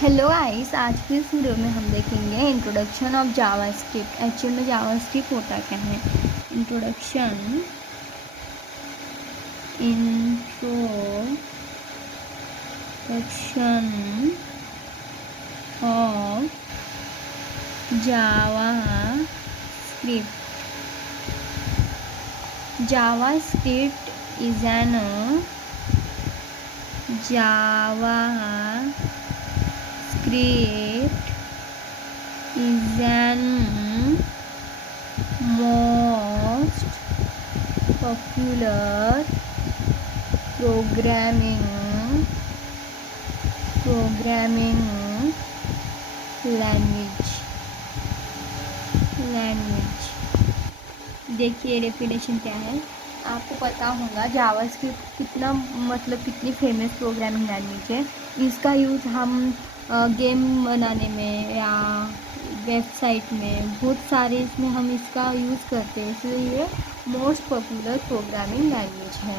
Hello guys, आज की इस वीडियो में हम देखेंगे इंट्रोडक्शन ऑफ जावास्क्रिप्ट। एक्चुअल में जावास्क्रिप्ट होता क्या है। Introduction introduction of JavaScript. JavaScript is an JavaScript is an most popular programming language। देखिए डेफिनेशन क्या है। आपको पता होगा जावास्क्रिप्ट कितनी फेमस प्रोग्रामिंग लैंग्वेज है। इसका यूज़ हम गेम बनाने में या वेबसाइट में बहुत सारे इसमें हम इसका यूज़ करते हैं, इसलिए ये मोस्ट पॉपुलर प्रोग्रामिंग लैंग्वेज है।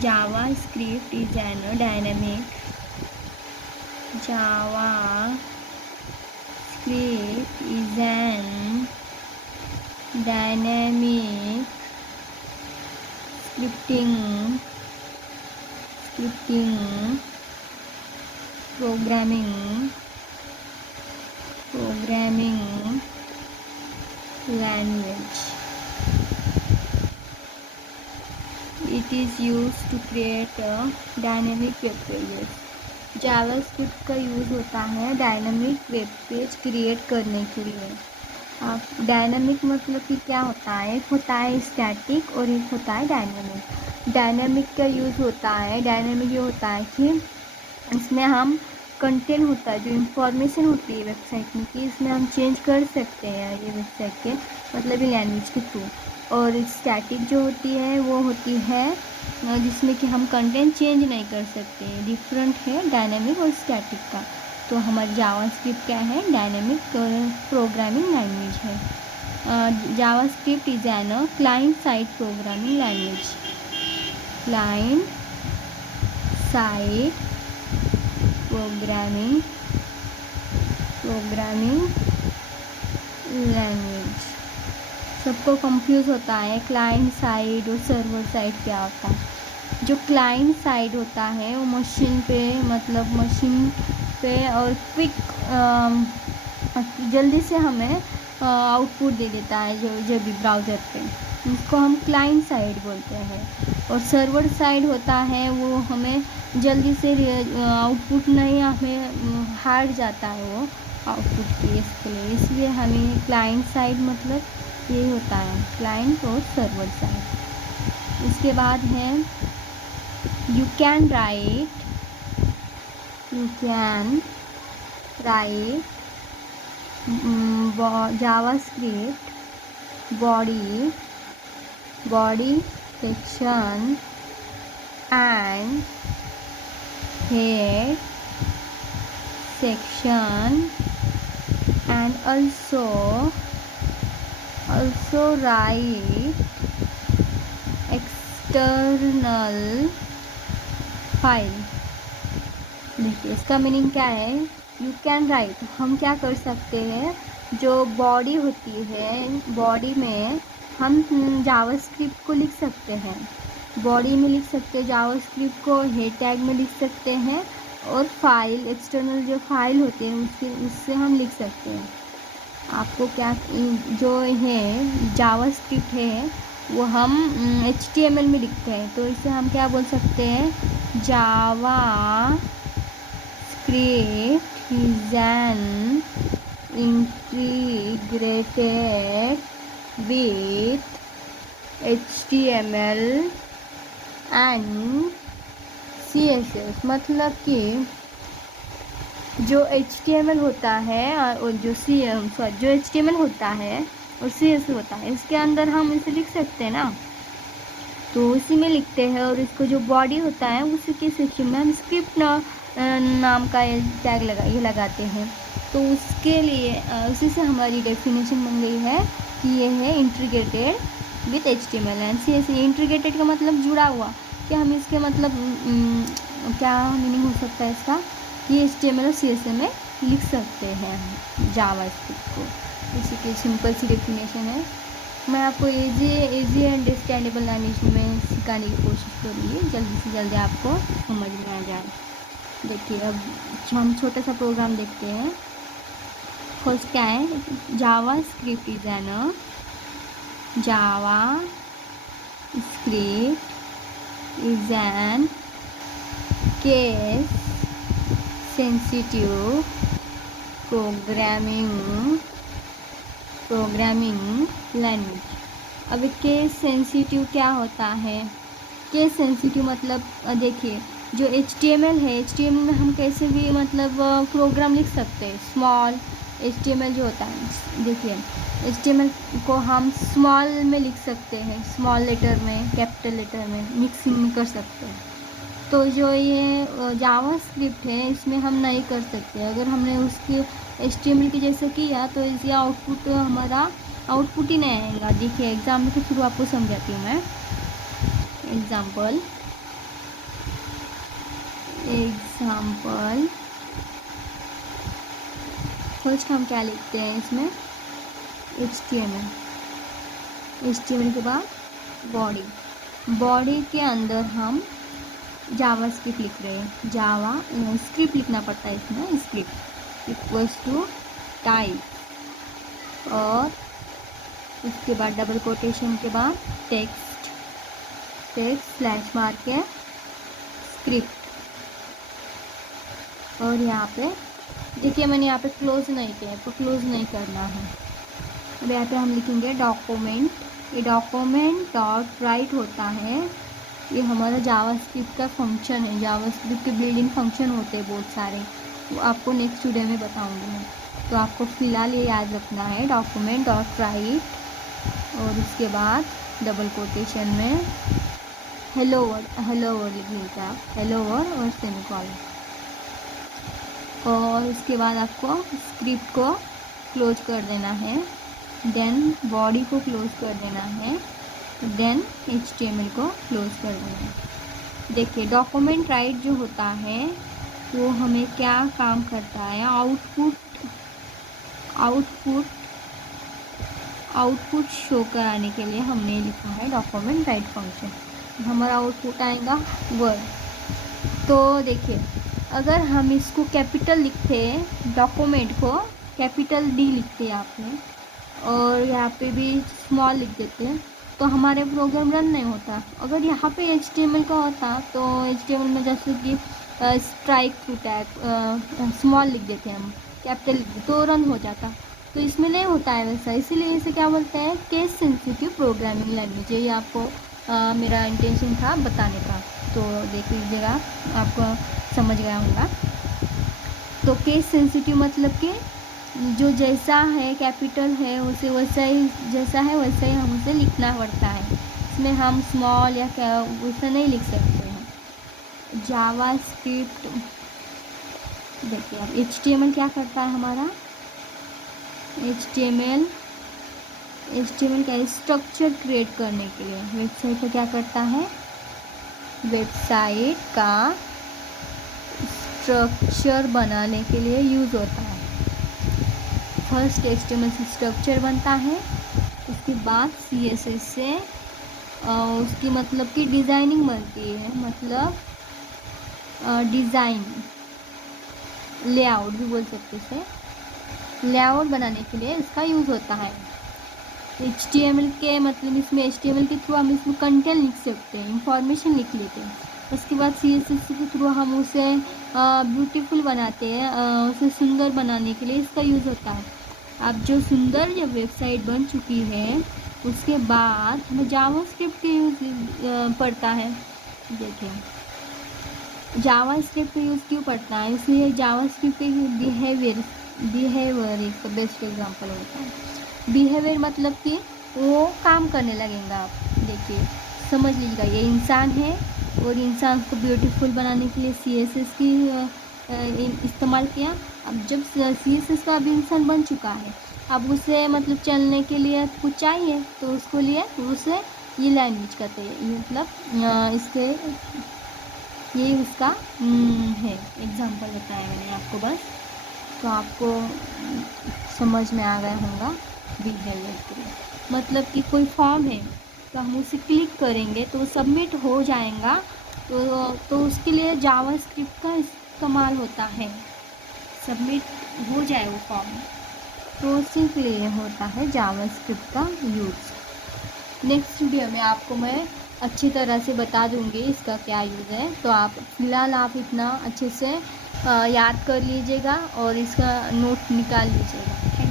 JavaScript is an dynamic scripting programming language. It is used to create dynamic web pages. JavaScript का यूज़ होता है डायनामिक वेब पेज क्रिएट करने के लिए। आप डायनामिक मतलब कि क्या होता है, एक होता है स्टैटिक और एक होता है डायनामिक। डायनामिक का यूज़ होता है, डायनामिक ये होता है कि इसमें हम कंटेंट होता है, जो इंफॉर्मेशन होती है वेबसाइट में कि इसमें हम चेंज कर सकते हैं ये वेबसाइट के मतलब ये लैंग्वेज के थ्रू। और स्टैटिक जो होती है वो होती है जिसमें कि हम कंटेंट चेंज नहीं कर सकते। डिफरेंट है डायनामिक और स्टैटिक का। तो हमारी जावास्क्रिप्ट क्या है, डायनामिक प्रोग्रामिंग लैंग्वेज है। JavaScript is an client side programming language. Client side programming language. सबको कंफ्यूज होता है क्लाइंट साइड और सर्वर साइड क्या होता है। जो क्लाइंट साइड होता है वो मशीन पे और क्विक जल्दी से हमें आउटपुट दे देता है जो भी ब्राउज़र पे, उसको हम क्लाइंट साइड बोलते हैं। और सर्वर साइड होता है वो हमें जल्दी से आउटपुट नहीं, हमें हार्ड जाता है वो आउटपुट केस के लिए, इसलिए हमें क्लाइंट साइड मतलब ये होता है, क्लाइंट और सर्वर साइड। इसके बाद है you can write JavaScript body section and head section and also write external file। देखिए इसका मीनिंग क्या है। यू कैन राइट, हम क्या कर सकते हैं, जो बॉडी होती है बॉडी में हम जावास्क्रिप्ट को लिख सकते हैं, बॉडी में लिख सकते हैं जावास्क्रिप्ट को, हेड टैग में लिख सकते हैं और फाइल एक्सटर्नल जो फाइल होते हैं उससे हम लिख सकते हैं। आपको क्या जो है जावास्क्रिप्ट है वो हम HTML में लिखते हैं, तो इसे हम क्या बोल सकते हैं, JavaScript is an integrated with HTML and CSS। मतलब कि जो HTML होता है और जो HTML होता है और CSS होता है, इसके अंदर हम इसे लिख सकते हैं ना, तो उसी में लिखते हैं। और इसको जो बॉडी होता है उसी के सेक्शन में हम स्क्रिप्ट नाम का टैग लगाते हैं। तो उसके लिए उसी से हमारी डेफिनेशन बन गई है कि ये है integrated with HTML and CSS। Integrated का मतलब जुड़ा हुआ, कि हम इसके मतलब क्या मीनिंग हो सकता है इसका, कि HTML और CSS में लिख सकते हैं जावास्क्रिप्ट को। इसी की सिंपल सी डेफिनेशन है। मैं आपको इजी अंडरस्टैंडेबल लैंग्वेज में सिखाने की कोशिश करूँगी, जल्दी से जल्दी आपको समझ में आ जाए। देखिए अब हम छोटा सा प्रोग्राम देखते हैं। फर्स्ट क्या है, JavaScript is an case sensitive programming language. अब केस सेंसिटिव क्या होता है? केस सेंसिटिव मतलब देखिए जो HTML है, HTML में हम कैसे भी मतलब प्रोग्राम लिख सकते हैं। स्मॉल HTML जो होता है, देखिए HTML को हम स्मॉल में लिख सकते हैं, स्मॉल लेटर में, कैपिटल लेटर में, मिक्सिंग में कर सकते हैं। तो जो ये जावास्क्रिप्ट है इसमें हम नहीं कर सकते। अगर हमने उसके HTML के जैसे किया तो इसका आउटपुट हमारा आउटपुट ही नहीं आएगा। देखिए एग्जाम्पल के थ्रू आपको समझाती हूँ मैं। एग्जाम्पल फर्स्ट हम क्या लिखते हैं इसमें, HTML के बाद बॉडी के अंदर हम जावास्क्रिप्ट लिख रहे हैं। जावा स्क्रिप्ट लिखना पड़ता है इसमें, स्क्रिप्ट इक्वल्स टू टाइप, और उसके बाद डबल कोटेशन के बाद टेक्स्ट स्लैश मार के स्क्रिप्ट। और यहाँ पे देखिए मैंने यहाँ पे क्लोज नहीं किया, तो क्लोज नहीं करना है। अब यहाँ पे हम लिखेंगे डॉक्यूमेंट। ये डॉक्यूमेंट डॉट राइट होता है, ये हमारा जावास्क्रिप्ट का फंक्शन है। जावास्क्रिप्ट के बिल्डिंग फंक्शन होते हैं बहुत सारे, वो आपको नेक्स्ट वीडियो में बताऊंगी मैं। तो आपको फ़िलहाल ये याद रखना है, डॉक्यूमेंट डॉट राइट, और उसके बाद डबल कोटेशन में हेलो वर्ड लिखने का, हेलो वर्ड और सेमीकोलन। और उसके बाद आपको स्क्रिप्ट को क्लोज कर देना है, देन बॉडी को क्लोज कर देना है, देन HTML को क्लोज कर देना है। देखिए डॉक्यूमेंट राइट जो होता है वो हमें क्या काम करता है, आउटपुट शो कराने के लिए हमने लिखा है डॉक्यूमेंट राइट फंक्शन। हमारा आउटपुट आएगा वर्ड। तो देखिए अगर हम इसको कैपिटल लिखते हैं, डॉक्यूमेंट को कैपिटल D लिखते हैं आपने, और यहाँ पे भी स्मॉल लिख देते हैं, तो हमारे प्रोग्राम रन नहीं होता। अगर यहाँ पे HTML का होता तो HTML में जैसे कि स्ट्राइक थ्रू टैग स्मॉल लिख देते हैं हम, कैपिटल लिख देते तो रन हो जाता। तो इसमें नहीं होता है वैसा, इसीलिए इसे क्या बोलते हैं, केस सेंसिटिव प्रोग्रामिंग लैंग्वेज। ये आपको मेरा इंटेंशन था बताने का, तो देख लीजिएगा, आपको समझ गया होगा। तो केस सेंसिटिव मतलब कि जो जैसा है कैपिटल है उसे वैसा ही, जैसा है वैसा ही हम उसे लिखना पड़ता है। इसमें हम स्मॉल या क्या वैसा नहीं लिख सकते हैं। जावास्क्रिप्ट देखिए अब HTML क्या करता है हमारा, HTML का स्ट्रक्चर क्रिएट करने के लिए वेबसाइट को क्या करता है, वेबसाइट का स्ट्रक्चर बनाने के लिए यूज़ होता है। फर्स्ट HTML से स्ट्रक्चर बनता है, उसके बाद CSS से उसकी मतलब कि डिज़ाइनिंग बनती है, मतलब डिज़ाइन लेआउट भी बोल सकते हैं, लेआउट बनाने के लिए इसका यूज़ होता है। HTML के मतलब इसमें HTML के थ्रू हम इसमें कंटेंट लिख सकते हैं, इंफॉर्मेशन लिख लेते हैं। उसके बाद CSS के थ्रू हम उसे ब्यूटीफुल बनाते हैं, उसे सुंदर बनाने के लिए इसका यूज़ होता है। अब जो सुंदर जब वेबसाइट बन चुकी है उसके बाद हमें जावास्क्रिप्ट का यूज़ पड़ता है। देखिए जावास्क्रिप्ट का यूज़ क्यों पड़ता है, इसलिए जावास्क्रिप्ट के बिहेवियर एक बेस्ट एग्जांपल होता है। बिहेवियर मतलब कि वो काम करने लगेगा। आप देखिए समझ लीजिएगा, ये इंसान है और इंसान को ब्यूटीफुल बनाने के लिए CSS की इस्तेमाल किया। अब जब CSS का अभी इंसान बन चुका है, अब उसे मतलब चलने के लिए कुछ चाहिए, तो उसको लिए उसे ये लैंग्वेज कहते हैं, मतलब इसके ये उसका है, एग्जाम्पल बताया मैंने आपको बस, तो आपको समझ में आ गया होगा बिहेवियर के लिए। मतलब कि कोई फॉर्म है तो हम उसे क्लिक करेंगे तो सबमिट हो जाएगा, तो उसके लिए जावास्क्रिप्ट का इस्तेमाल होता है। सबमिट हो जाए वो फॉर्म, तो उसी के लिए होता है जावास्क्रिप्ट का यूज़। नेक्स्ट वीडियो में आपको मैं अच्छी तरह से बता दूंगी इसका क्या यूज़ है, तो आप फ़िलहाल आप इतना अच्छे से याद कर लीजिएगा और इसका नोट निकाल लीजिएगा। थैंक